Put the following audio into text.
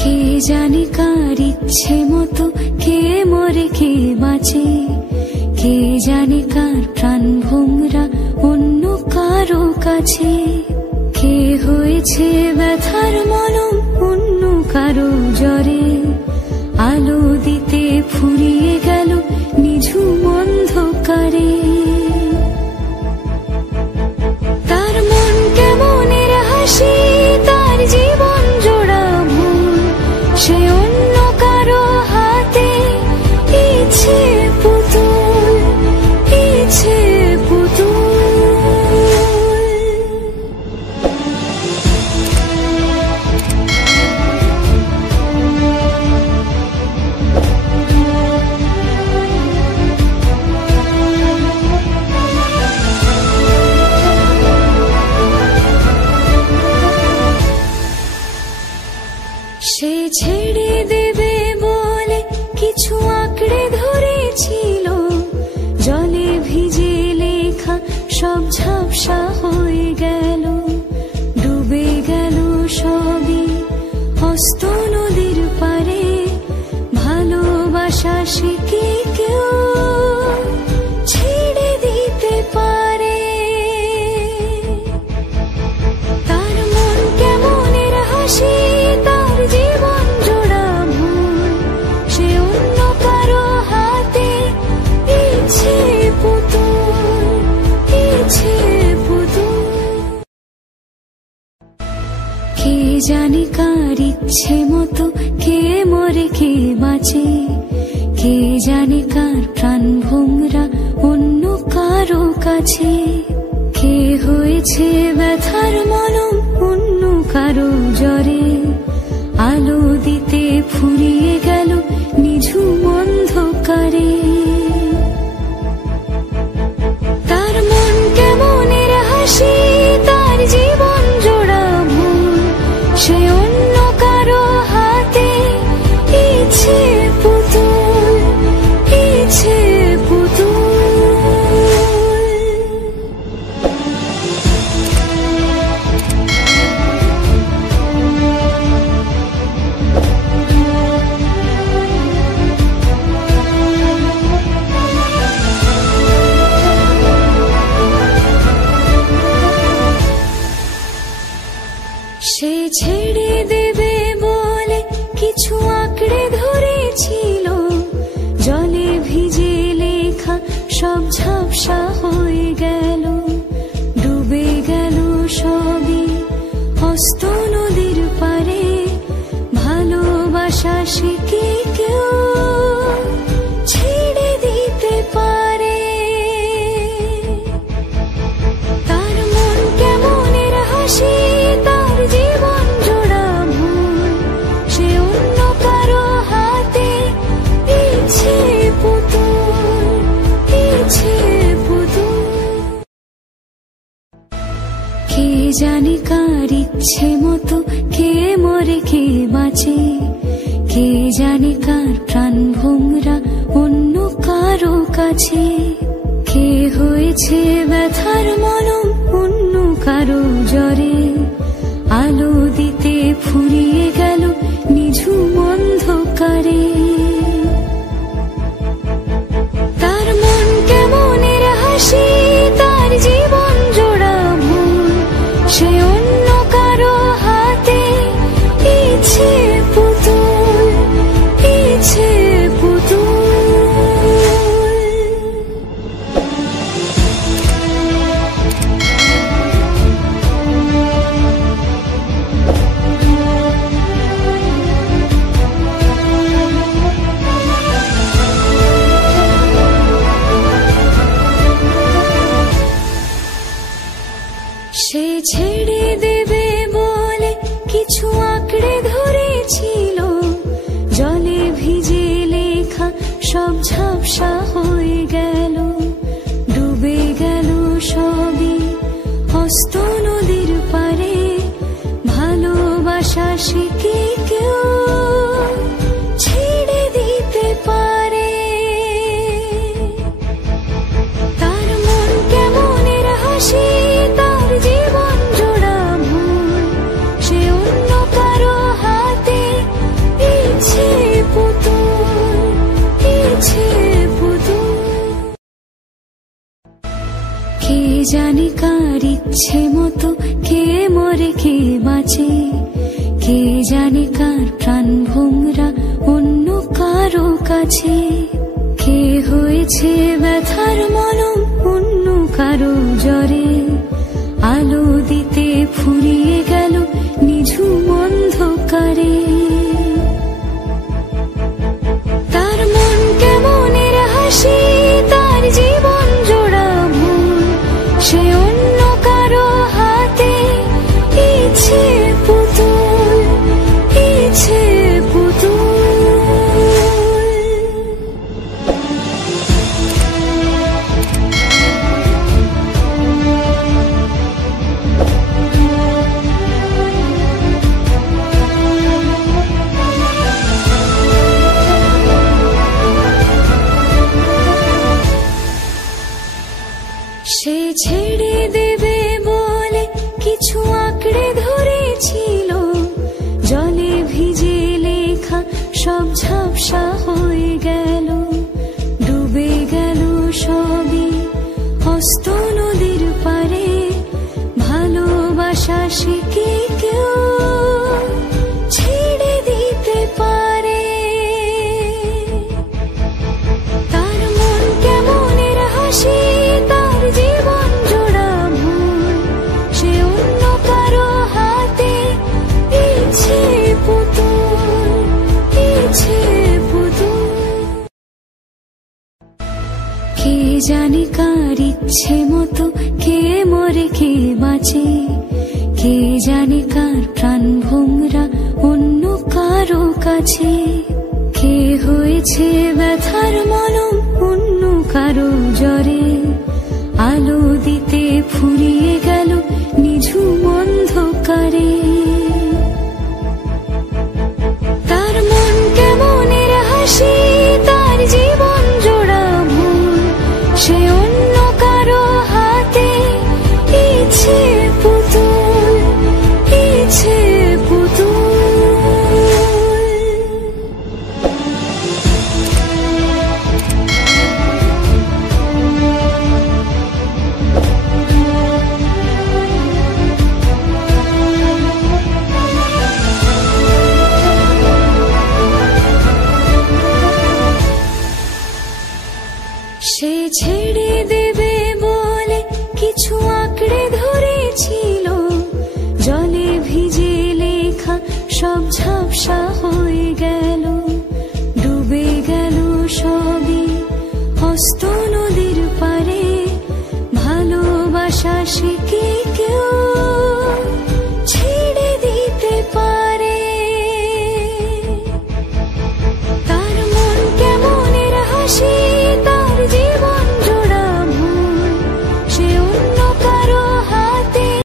কে জানে কার ইচ্ছে মতো কে মরে কে বাঁচে, কে জানে কার প্রাণ ভোমরা অন্য কারো কাছে। কে হয়েছে ব্যথার মলম অন্য কারো জ্বরে, আলো দিতে ফুরিয়ে গেল নিঝুম অন্ধকারে। তার মন কেমনের হাসি, তার জীবন জোড়া ভুল, সে অন্য কারো হাতে ইচ্ছে পুতুল, ইচ্ছে পুতুল। সে ছেড়ে দেবে বলে কিছু আঁকড়ে ধরেছিল, জলে ভিজে লেখা সব ঝাপসা হয়ে গেল, ডুবে গেল সবই অস্ত নদীর পারে। ভালোবাসা সে কি কেউ ছেড়ে দিতে পারে? তার মন কেমনের হাসি, তার জীবন জোড়া ভুল, সে অন্য কারো হাতে ইচ্ছে পুতুল, ইচ্ছে পুতুল। কে জানে কার ইচ্ছে মতো কে মরে কে বাঁচে, কে জানে কার প্রাণ ভোমরা অন্য কারো কাছে। কে হয়েছে ব্যথার মলম অন্য কারো জ্বরে, আলো দিতে ফুরিয়ে গেল নিঝুম অন্ধকারে। তার মন কেমনের হাসি, তার জীবন জোড়া ভুল, সে অন্য কারো হাতে ইচ্ছে পুতুল, ইচ্ছে পুতুল। সে ছেড়ে দেবে বলে কিছু আঁকড়ে ধরেছিল, জলে ভিজে লেখা সব ঝাপসা হয়ে গেল, ডুবে গেল সবই অস্ত নদীর পারে। ভালোবাসা সে কি কেউ ছেড়ে দিতে পারে? তার মন কেমনের হাসি, তার জীবন জোড়া ভুল, সে অন্য কারো হাতে ইচ্ছে পুতুল, ইচ্ছে পুতুল। কে জানে কার ইচ্ছে মতো কে মরে কে বাঁচে, কে জানে কার প্রাণ ভোমরা অন্য কারো কাছে। কে হয়েছে ব্যথার মলম অন্য কারো জ্বরে, আলো দিতে ফুরিয়ে গেল নিঝুম অন্ধকারে। তার মন কেমনের হাসি, তার জীবন জোড়া ভুল, সে অন্য কারো হাতে ইচ্ছে পুতুল, ইচ্ছে পুতুল। সে ছেড়ে দেবে বলে কিছু আঁকড়ে ধরেছিল, জলে ভিজে লেখা সব ঝাপসা হয়ে গেল, ডুবে গেল সবই অস্ত নদীর পারে। ভালোবাসা সে কি কেউ ছেড়ে দিতে পারে? তার মন কেমনের হাসি, তার জীবন জোড়া ভুল, সে অন্য কারো হাতে জানে কার ইচ্ছে মতো কে মরে কে বাঁচে, কে জানে কার প্রাণ ভোমরা অন্য কারো কাছে, কে হয়েছে ব্যথার মলম অন্য কারো জ্বরে, আলো দিতে ফুরিয়ে গেল নিঝুম অন্ধকারে। তার মন কেমনের হাসি, তার জীবন জোড়া ভুল, সে অন্য কারো হাতে ইচ্ছে পুতুল, ইচ্ছে পুতুল। সে ছেড়ে দেবে বলে কিছু আঁকড়ে ধরেছিল, জলে ভিজে লেখা সব ঝাপসা হয়ে গেল, ডুবে গেল সবই হস্ত নদীর পারে। ভালোবাসা সে কি কেউ ছেড়ে দিতে পারে? তার মন কেমনের হাসি, তার জীবন জোড়া ভুল, সে অন্য কারো হাতে ইচ্ছে পুতুল, ইচ্ছে পুতুল। কে জানে কার ইচ্ছে মতো কে মরে কে বাঁচে, কে জানে কার প্রাণ ভোমরা অন্য কারো কাছে, কে হয়েছে ব্যথার মলম অন্য কারো জ্বরে, আলো দিতে ফুরিয়ে গেল নিঝুম অন্ধকারে। তার মন কেমনের হাসি, তার জীবন জোড়া ভুল, সে অন্য কারো হাতে ইচ্ছে পুতুল, ইচ্ছে পুতুল। সে ছেড়ে দেবে বলে কিছু আঁকড়ে ধরেছিল, জলে ভিজে লেখা সব ঝাপসা হয়ে গেল, ডুবে গেল সবই হস্ত নদীর পারে। ভালোবাসা সে কি